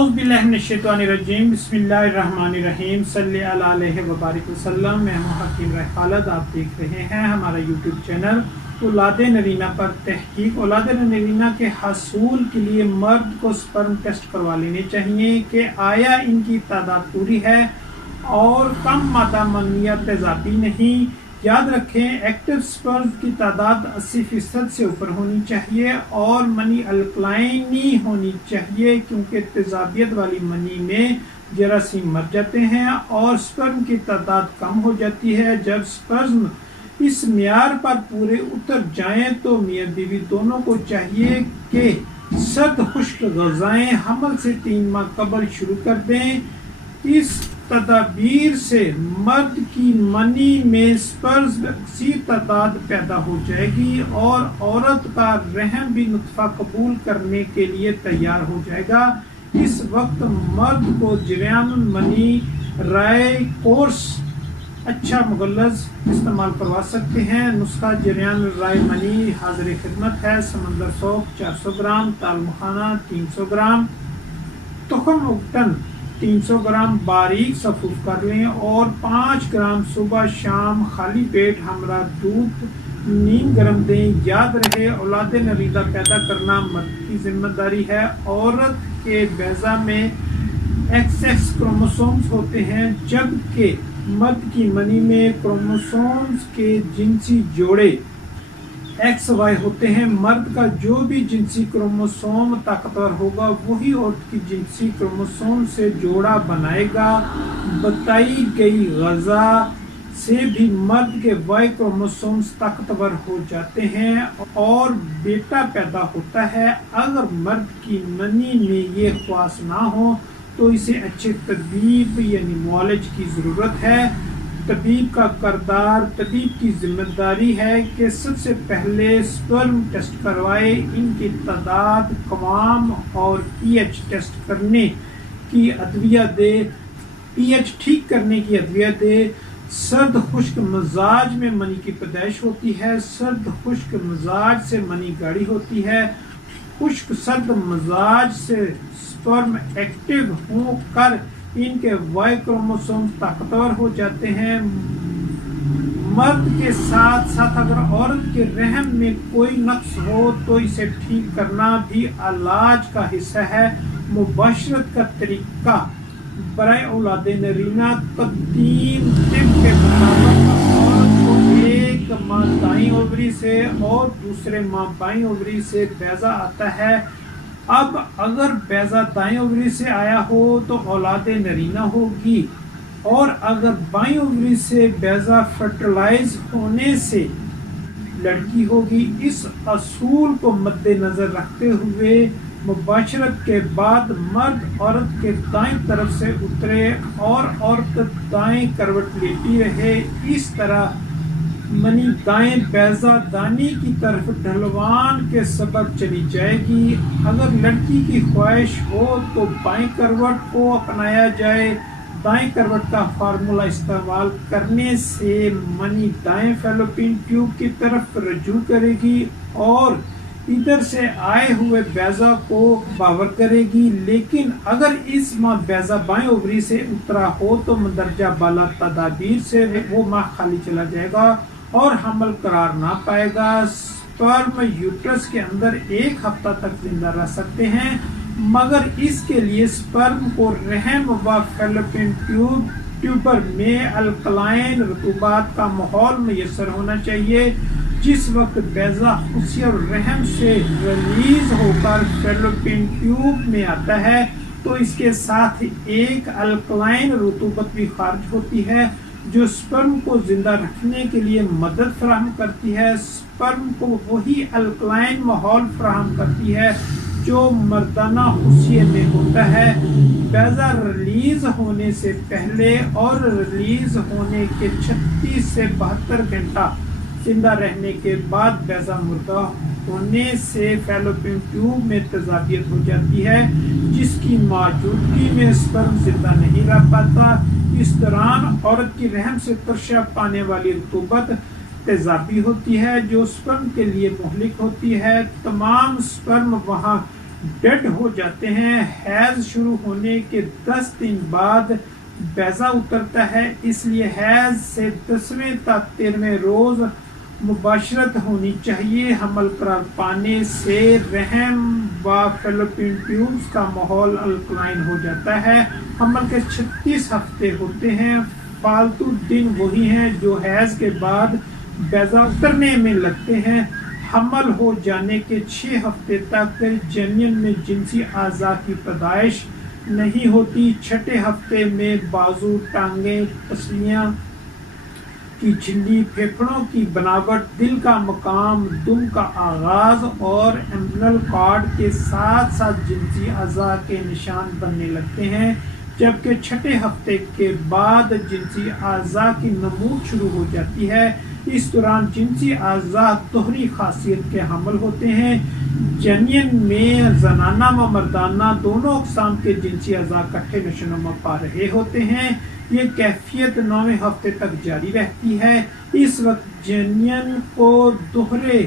اعوذ باللہ من الشیطان الرجیم بسم اللہ الرحمن الرحیم صلی اللہ علیہ وبارک وسلم۔ میں ہوں حکیم رائے خالد، آپ دیکھ رہے ہیں ہمارا یوٹیوب چینل اولاد نرینہ پر تحقیق۔ اولاد نرینہ کے حصول کے لیے مرد کو سپرم ٹیسٹ کروا لینے چاہیے کہ آیا ان کی تعداد پوری ہے اور کم مادہ منیہ تیزابی نہیں۔ یاد رکھیں ایکٹیو سپرم کی تعداد 80% سے اوپر ہونی چاہیے اور منی الکلائنی ہونی چاہیے، کیونکہ تیزابیت والی منی میں جراثیم مر جاتے ہیں اور سپرم کی تعداد کم ہو جاتی ہے۔ جب سپرم اس معیار پر پورے اتر جائیں تو میاں بیوی دونوں کو چاہیے کہ سرد خشک غذائیں حمل سے 3 ماہ قبل شروع کر دیں۔ اس تدابیر سے مرد کی منی میں سپرم کثیر تعداد پیدا ہو جائے گی اور عورت کا رحم بھی نطفہ قبول کرنے کے لیے تیار ہو جائے گا۔ اس وقت مرد کو جریان المنی رائے کورس اچھا مغلظ استعمال کروا سکتے ہیں۔ نسخہ جریان رائے منی حاضر خدمت ہے۔ سمندر سوپ 400 گرام، تال مکھانا 300 گرام، تخم اگٹن 300 گرام باریک صفوف کر لیں اور 5 گرام صبح شام خالی پیٹ ہمراہ دودھ نیم گرم دیں۔ یاد رہے اولاد نرینہ پیدا کرنا مرد کی ذمہ داری ہے۔ عورت کے بیضہ میں XX کروموسومز ہوتے ہیں، جبکہ مرد کی منی میں کروموسومز کے جنسی جوڑے XY ہوتے ہیں۔ مرد کا جو بھی جنسی کروموسوم طاقتور ہوگا وہی عورت کی جنسی کروموسوم سے جوڑا بنائے گا۔ بتائی گئی غذا سے بھی مرد کے Y کروموسومز طاقتور ہو جاتے ہیں اور بیٹا پیدا ہوتا ہے۔ اگر مرد کی منی میں یہ خواص نہ ہو تو اسے اچھے طبیب یعنی معالج کی ضرورت ہے۔ طبیب کا کردار، طبیب کی ذمہ داری ہے کہ سب سے پہلے سپرم ٹیسٹ کروائے، ان کی تعداد، قوام اور pH ٹیسٹ کرنے کی ادویہ دے، pH ٹھیک کرنے کی ادویہ دے۔ سرد خشک مزاج میں منی کی پیدائش ہوتی ہے۔ سرد خشک مزاج سے منی گاڑھی ہوتی ہے۔ خشک سرد مزاج سے سپرم ایکٹیو ہو کر ان کے Y کروموسوم طاقتور ہو جاتے ہیں۔ مرد کے ساتھ ساتھ اگر عورت کے رحم میں کوئی نقص ہو تو اسے ٹھیک کرنا بھی علاج کا حصہ ہے۔ مباشرت کا طریقہ برائے اولاد نرینہ قدیم طب کے مطابق عورت کو 1 ماہ دائیں اووری سے اور دوسرے ماہ بائیں اووری سے بیضہ آتا ہے۔ اب اگر بیضہ دائیں اووری سے آیا ہو تو اولاد نرینہ ہوگی اور اگر بائیں اووری سے بیضہ فرٹیلائز ہونے سے لڑکی ہوگی۔ اس اصول کو مد نظر رکھتے ہوئے مباشرت کے بعد مرد عورت کے دائیں طرف سے اترے اور عورت دائیں کروٹ لیٹی رہے۔ اس طرح منی دائیں بیضہ دانی کی طرف ڈھلوان کے سبب چلی جائے گی۔ اگر لڑکی کی خواہش ہو تو بائیں کروٹ کو اپنایا جائے۔ دائیں کروٹ کا فارمولہ استعمال کرنے سے منی دائیں فیلوپین ٹیوب کی طرف رجوع کرے گی اور ادھر سے آئے ہوئے بیضہ کو باور کرے گی۔ لیکن اگر اس ماہ بیضہ بائیں اووری سے اترا ہو تو مندرجہ بالا تدابیر سے وہ ماہ خالی چلا جائے گا اور حمل قرار نہ پائے گا۔ سپرم یوٹرس کے اندر 1 ہفتہ تک زندہ رہ سکتے ہیں، مگر اس کے لیے سپرم کو رحم و فیلوپین ٹیوبر میں الکلائن رطوبات کا ماحول میسر ہونا چاہیے۔ جس وقت بیضہ خصیہ رحم سے ریلیز ہو کر فیلوپین ٹیوب میں آتا ہے تو اس کے ساتھ ایک الکلائن رطوبت بھی خارج ہوتی ہے جو سپرم کو زندہ رکھنے کے لیے مدد فراہم کرتی ہے۔ سپرم کو وہی الکلائن ماحول فراہم کرتی ہے جو مردانہ خصیے میں ہوتا ہے۔ بیضہ ریلیز ہونے سے پہلے اور ریلیز ہونے کے 36 سے 72 گھنٹہ زندہ رہنے کے بعد بیضہ مردہ ہونے سے فیلوپین ٹیوب میں تیزابیت ہو جاتی ہے، جس کی موجودگی میں سپرم زندہ نہیں رہ پاتا۔ اس دوران عورت کی رحم سے ترشح پانے والی رطوبت تیزابی ہوتی ہے جو سپرم کے لیے مہلک ہوتی ہے۔ تمام سپرم وہاں ڈیڈ ہو جاتے ہیں۔ حیض شروع ہونے کے 10 دن بعد بیضہ اترتا ہے، اس لیے حیض سے 10ویں تا 13ویں روز مباشرت ہونی چاہیے۔ حمل قرار پانے سے رحم و فیلوپین ٹیوبز کا ماحول الکلائن ہو جاتا ہے۔ حمل کے 36 ہفتے ہوتے ہیں۔ فالتو دن وہی ہیں جو حیض کے بعد بیضہ اترنے میں لگتے ہیں۔ حمل ہو جانے کے 6 ہفتے تک جنین میں جنسی اعضاء کی پیدائش نہیں ہوتی۔ 6 ہفتے میں بازو، ٹانگیں، پسلیاں کی جھلی، پھیپھڑوں کی بناوٹ، دل کا مقام، دم کا آغاز اور امبلیکل کارڈ کے ساتھ ساتھ جنسی اعضاء کے نشان بننے لگتے ہیں، جبکہ 6 ہفتے کے بعد جنسی اعضاء کی نمود شروع ہو جاتی ہے۔ اس دوران جنسی اعضاء دوہری خاصیت کے حامل ہوتے ہیں۔ جنین میں زنانہ و مردانہ دونوں اقسام کے جنسی اعضاء اکٹھے نشو و نما پا رہے ہوتے ہیں۔ یہ کیفیت 9ویں ہفتے تک جاری رہتی ہے۔ اس وقت جنین کو دوہرے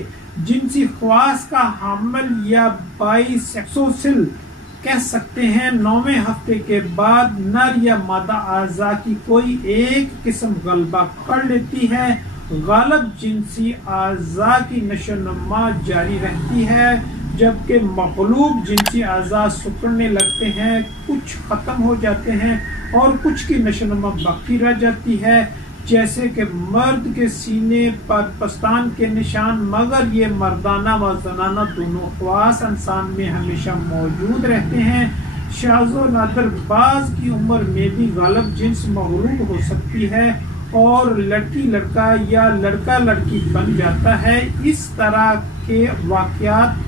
جنسی خواص کا حامل یا بائی سیکسوسل کہہ سکتے ہیں۔ 9ویں ہفتے کے بعد نر یا مادہ اعضاء کی کوئی ایک قسم غلبہ کر لیتی ہے۔ غالب جنسی اعضاء کی نشو و نما جاری رہتی ہے، جبکہ مغلوب جنسی اعضاء سکڑنے لگتے ہیں، کچھ ختم ہو جاتے ہیں اور کچھ کی نشو و نما باقی رہ جاتی ہے، جیسے کہ مرد کے سینے پر پستان کے نشان، مگر یہ مردانہ و زنانہ دونوں خواص انسان میں ہمیشہ موجود رہتے ہیں۔ شاذ و نادر بعض کی عمر میں بھی غالب جنس مغلوب ہو سکتی ہے اور لڑکی لڑکا یا لڑکا لڑکی بن جاتا ہے۔ اس طرح کے واقعات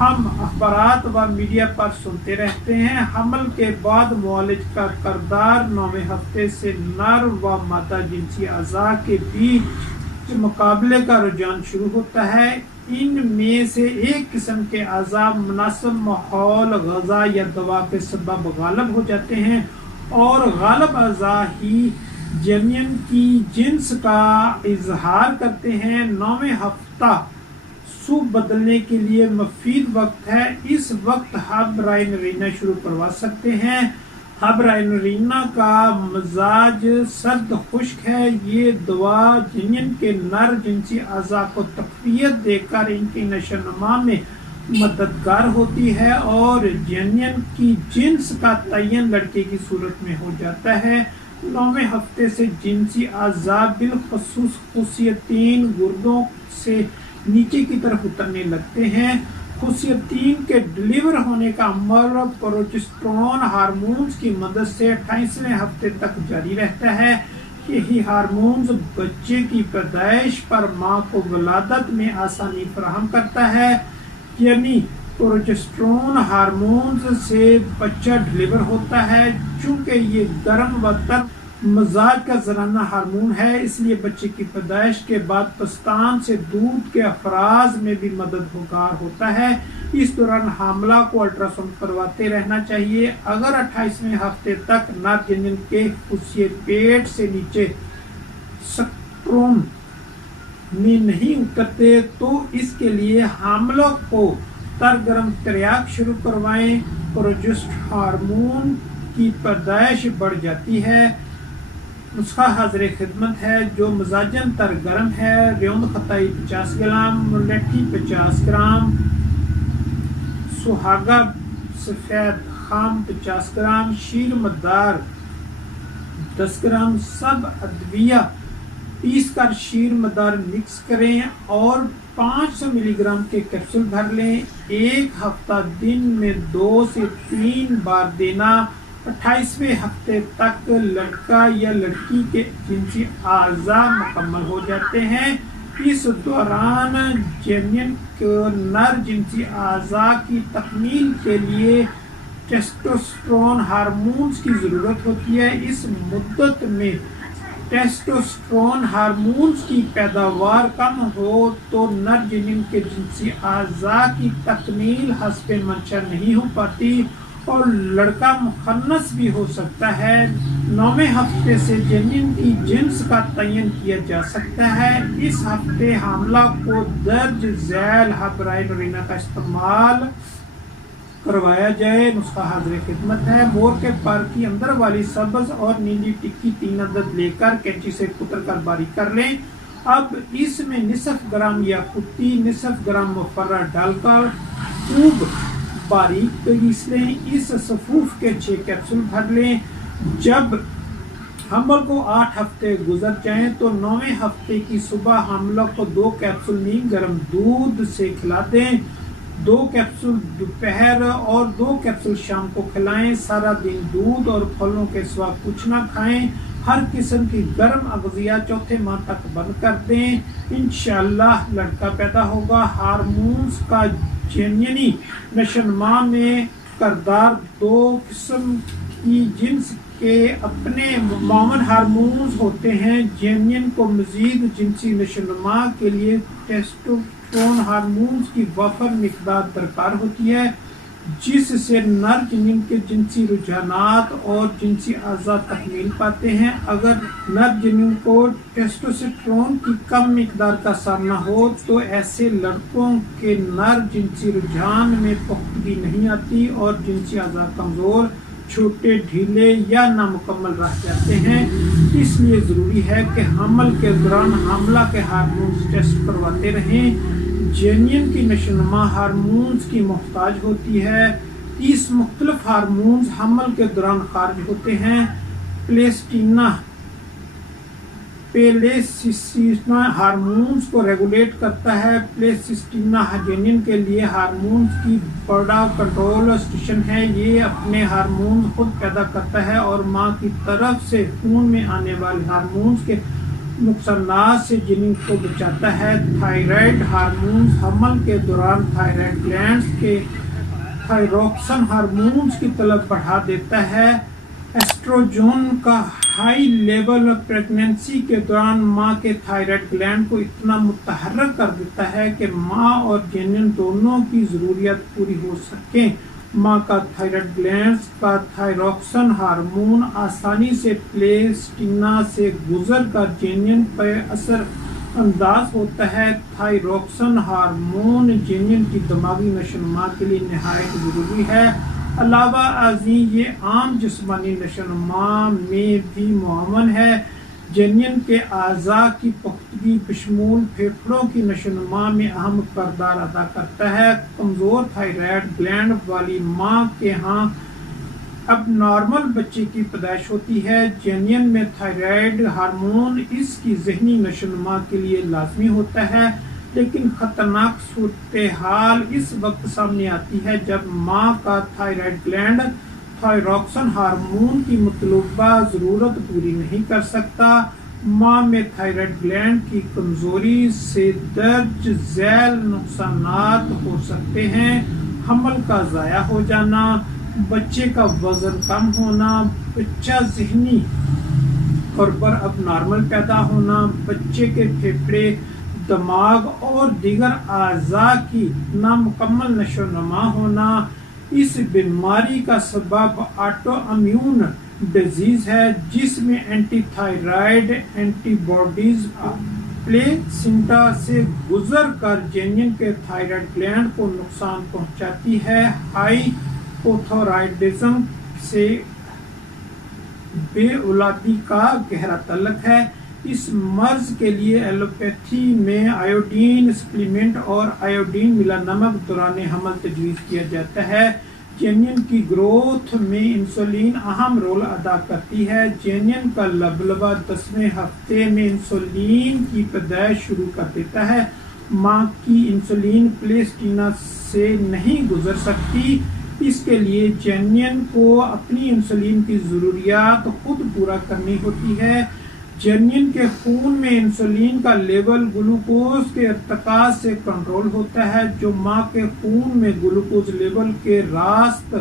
ہم اخبارات و میڈیا پر سنتے رہتے ہیں۔ حمل کے بعد معالج کا کردار 9ویں ہفتے سے نر و مادہ جنسی اعضاء کے بیچ مقابلے کا رجحان شروع ہوتا ہے۔ ان میں سے ایک قسم کے اعضاء مناسب ماحول، غذا یا دوا کے سبب غالب ہو جاتے ہیں اور غالب اعضاء ہی جنین کی جنس کا اظہار کرتے ہیں۔ 9ویں ہفتہ سو بدلنے کے لیے مفید وقت ہے۔ اس وقت ہبرائے نرینا شروع کروا سکتے ہیں۔ ہبرائے نرینا کا مزاج سرد خشک ہے۔ یہ دوا جنین کے نر جنسی اعضاء کو تقویت دے کر ان کی نشو و نما میں مددگار ہوتی ہے اور جنین کی جنس کا تعین لڑکے کی صورت میں ہو جاتا ہے۔ 9ویں ہفتے سے جنسی اعضاء بالخصوص خصیتین گردوں سے نیچے کی طرف اترنے لگتے ہیں۔ خصیتین کے ڈلیور ہونے کا عمل پروجسٹرون ہارمونز کی مدد سے 28ویں ہفتے تک جاری رہتا ہے۔ یہی ہارمونز بچے کی پیدائش پر ماں کو ولادت میں آسانی فراہم کرتا ہے، یعنی پروجسٹرون ہارمونز سے بچہ ڈلیور ہوتا ہے۔ چونکہ یہ گرم و ترک مزاج کا زنانہ ہارمون ہے، اس لیے بچے کی پیدائش کے بعد پستان سے دودھ کے افراز میں بھی مددگار ہوتا ہے۔ اس دوران حاملہ کو الٹرا ساؤنڈ کرواتے رہنا چاہیے۔ اگر 28ویں ہفتے تک نر جنین کے خصیے پیٹ سے نیچے سکروم میں نہیں اترتے تو اس کے لیے حاملہ کو تر گرم تریاک شروع کروائیں۔ پروجسٹ ہارمون کی پیدائش بڑھ جاتی ہے۔ نسخہ حاضر خدمت ہے جو مزاجن تر گرم ہے۔ ریوند خطائی 50 گرام، ملیٹھی 50 گرام، سہاگا سفید خام 50 گرام، شیر مدار 10 گرام۔ سب ادویہ پیس کر شیر مدار مکس کریں اور 500 ملی گرام کے کیپسول بھر لیں۔ 1 ہفتہ دن میں 2 سے 3 بار دینا۔ 28ویں ہفتے تک لڑکا یا لڑکی کے جنسی اعضاء مکمل ہو جاتے ہیں۔ اس دوران جنین کو نر جنسی اعضاء کی تکمیل کے لیے ٹیسٹوسٹرون ہارمونز کی ضرورت ہوتی ہے۔ اس مدت میں ٹیسٹوسٹرون ہارمونز کی پیداوار کم ہو تو نر جنین کے جنسی اعضاء کی تکمیل حسب منشا نہیں ہو پاتی اور لڑکا مخنث بھی ہو سکتا ہے۔ 9ویں ہفتے سے جنین کی جنس کا تعین کیا جا سکتا ہے۔ اس ہفتے حاملہ کو درج ذیل ہبرائے نرینا کا استعمال کروایا جائے۔ نسخہ حاضر خدمت ہے۔ مور کے پر کی اندر والی سبز اور نیلی ٹکی 3 عدد لے کر کینچی سے کتر کر باریک کر لیں۔ اب اس میں نصف گرام یاقوتی، نصف گرام مفرہ ڈال کر خوب باریک پیس لیں۔ اس صفوف کے 6 کیپسول بھر لیں۔ جب حمل کو 8 ہفتے گزر جائیں تو 9ویں ہفتے کی صبح حاملہ کو 2 کیپسول نیم گرم دودھ سے کھلا دیں۔ 2 کیپسول دوپہر اور 2 کیپسول شام کو کھلائیں۔ سارا دن دودھ اور پھلوں کے سوا کچھ نہ کھائیں۔ ہر قسم کی گرم اغذیہ چوتھے ماہ تک بند کر دیں۔ انشاءاللہ لڑکا پیدا ہوگا۔ ہارمونز کا جنینی نشوونما میں کردار 2 قسم کی جنس کے اپنے معاون ہارمونز ہوتے ہیں۔ جنین کو مزید جنسی نشوونما کے لیے ٹیسٹوسٹیرون ہارمونز کی وافر مقدار درکار ہوتی ہے، جس سے نر جنین کے جنسی رجحانات اور جنسی اعضاء تکمیل پاتے ہیں۔ اگر نر جنین کو ٹیسٹوسٹیرون کی کم مقدار کا سامنا ہو تو ایسے لڑکوں کے نر جنسی رجحان میں پختگی نہیں آتی اور جنسی اعضاء کمزور، چھوٹے، ڈھیلے یا نامکمل رہ جاتے ہیں۔ اس لیے ضروری ہے کہ حمل کے دوران حاملہ کے ہارمونز ٹیسٹ کرواتے رہیں۔ جنین کی نشوونما ہارمونز کی محتاج ہوتی ہے۔ 30 مختلف ہارمونز حمل کے دوران خارج ہوتے ہیں۔ پلیسیسٹینا ہارمونز کو ریگولیٹ کرتا ہے۔ پلیسیسٹینا جنین کے لیے ہارمونز کی بڑا کنٹرول اسٹیشن ہے۔ یہ اپنے ہارمون خود پیدا کرتا ہے اور ماں کی طرف سے خون میں آنے والے ہارمونز کے نقصانات سے جنین کو بچاتا ہے۔ تھائرائیڈ ہارمونز حمل کے دوران تھائرائیڈ گلینڈز کے تھائروکسن ہارمونز کی طلب بڑھا دیتا ہے۔ ایسٹروجن کا ہائی لیول پریگنینسی کے دوران ماں کے تھائرائیڈ گلینڈ کو اتنا متحرک کر دیتا ہے کہ ماں اور جنین دونوں کی ضروریات پوری ہو سکیں۔ ماں کا تھائرائیڈ گلینڈز کا تھائروکسن ہارمون آسانی سے پلیسیسٹینا سے گزر کر جنین پر اثر انداز ہوتا ہے۔ تھائروکسن ہارمون جنین کی دماغی نشوونما کے لیے نہایت ضروری ہے۔ علاوہ ازیں یہ عام جسمانی نشوونما میں بھی معاون ہے۔ جنین کے اعضاء کی پختگی بشمول پھیپھڑوں کی نشوونما میں اہم کردار ادا کرتا ہے۔ کمزور تھائرائیڈ گلینڈ والی ماں کے ہاں اب نارمل بچے کی پیدائش ہوتی ہے۔ جنین میں تھائرائیڈ ہارمون اس کی ذہنی نشوونما کے لیے لازمی ہوتا ہے، لیکن خطرناک صورتحال اس وقت سامنے آتی ہے جب ماں کا تھائرائیڈ گلینڈ تھائروکسن ہارمون کی مطلوبہ ضرورت پوری نہیں کر سکتا۔ ماں میں تھائرائیڈ گلینڈ کی کمزوری سے درج ذیل نقصانات ہو سکتے ہیں: حمل کا ضائع ہو جانا، بچے کا وزن کم ہونا، بچہ ذہنی طور پر اب نارمل پیدا ہونا، بچے کے پھیپھڑے، دماغ اور دیگر اعضاء کی نامکمل نشوونما ہونا۔ اس بیماری کا سبب آٹو امیون ڈیزیز ہے، جس میں اینٹی تھائرائیڈ اینٹی باڈیز پلیسینٹا سے گزر کر جنین کے تھائرائیڈ گلینڈ کو نقصان پہنچاتی ہے۔ ہائی پوتھورائڈزم سے بے اولادی کا گہرا تعلق ہے۔ اس مرض کے لیے ایلوپیتھی میں آیوڈین سپلیمنٹ اور آیوڈین ملا نمک دوران حمل تجویز کیا جاتا ہے۔ جنین کی گروتھ میں انسولین اہم رول ادا کرتی ہے۔ جنین کا لبلبہ 10ویں ہفتے میں انسولین کی پیدائش شروع کر دیتا ہے۔ ماں کی انسولین پلیسیسٹینا سے نہیں گزر سکتی، اس کے لیے جنین کو اپنی انسولین کی ضروریات خود پورا کرنی ہوتی ہے۔ جنین کے خون میں انسولین کا لیول گلوکوز کے ارتقاء سے کنٹرول ہوتا ہے، جو ماں کے خون میں گلوکوز لیول کے راست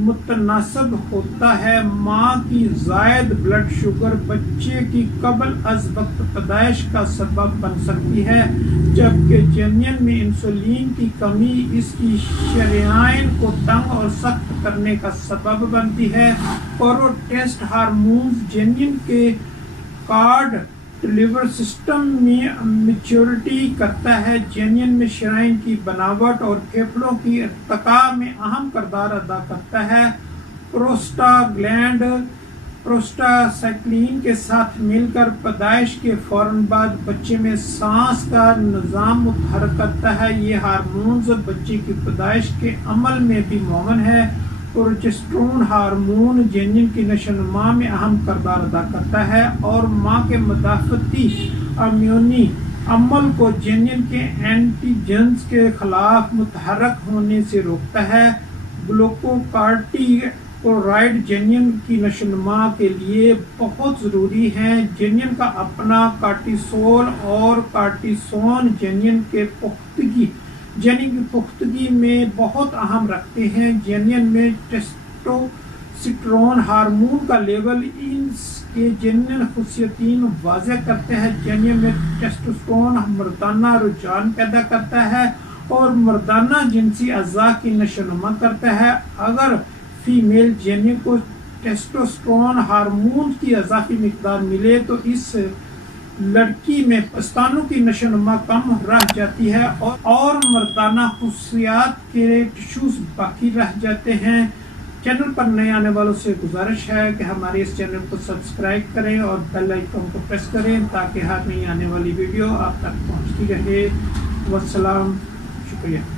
متناسب ہوتا ہے۔ ماں کی زائد بلڈ شوگر بچے کی قبل از وقت پیدائش کا سبب بن سکتی ہے، جبکہ جنین میں انسولین کی کمی اس کی شریان کو تنگ اور سخت کرنے کا سبب بنتی ہے۔ پروٹیسٹ ہارمونز جنین کے کارڈ لیور سسٹم میں میچورٹی کرتا ہے، جنین میں شرائن کی بناوٹ اور پھیپھڑوں کی ارتقاء میں اہم کردار ادا کرتا ہے۔ پروسٹا گلینڈ پروسٹاسائکلین کے ساتھ مل کر پیدائش کے فوراً بعد بچے میں سانس کا نظام متحرک کرتا ہے۔ یہ ہارمونز بچے کی پیدائش کے عمل میں بھی معاون ہے۔ پروجسٹرون ہارمون جنین کی نشو و نما میں اہم کردار ادا کرتا ہے اور ماں کے مدافعتی امیونی عمل کو جنین کے اینٹیجنز کے خلاف متحرک ہونے سے روکتا ہے۔ گلوکوکارٹیکوسٹیرائڈ جنین کی نشو و نما کے لیے بہت ضروری ہیں۔ جنین کا اپنا کارٹیسول اور کارٹیسون جنین کی پختگی میں بہت اہم رکھتے ہیں۔ جنین میں ٹیسٹوسٹیرون ہارمون کا لیول اس کے جنین خصوصیات واضح کرتے ہیں۔ جنین میں ٹیسٹوسٹیرون مردانہ رجحان پیدا کرتا ہے اور مردانہ جنسی اعضاء کی نشو و نما کرتا ہے۔ اگر فیمیل جنین کو ٹیسٹوسٹیرون ہارمون کی اضافی مقدار ملے تو اس لڑکی میں پستانوں کی نشو و نما کم رہ جاتی ہے اور مردانہ خصوصیات کے ٹشوز باقی رہ جاتے ہیں۔ چینل پر نئے آنے والوں سے گزارش ہے کہ ہمارے اس چینل کو سبسکرائب کریں اور بیل آئیکن کو پریس کریں تاکہ ہر نئی آنے والی ویڈیو آپ تک پہنچتی رہے۔ والسلام، شکریہ۔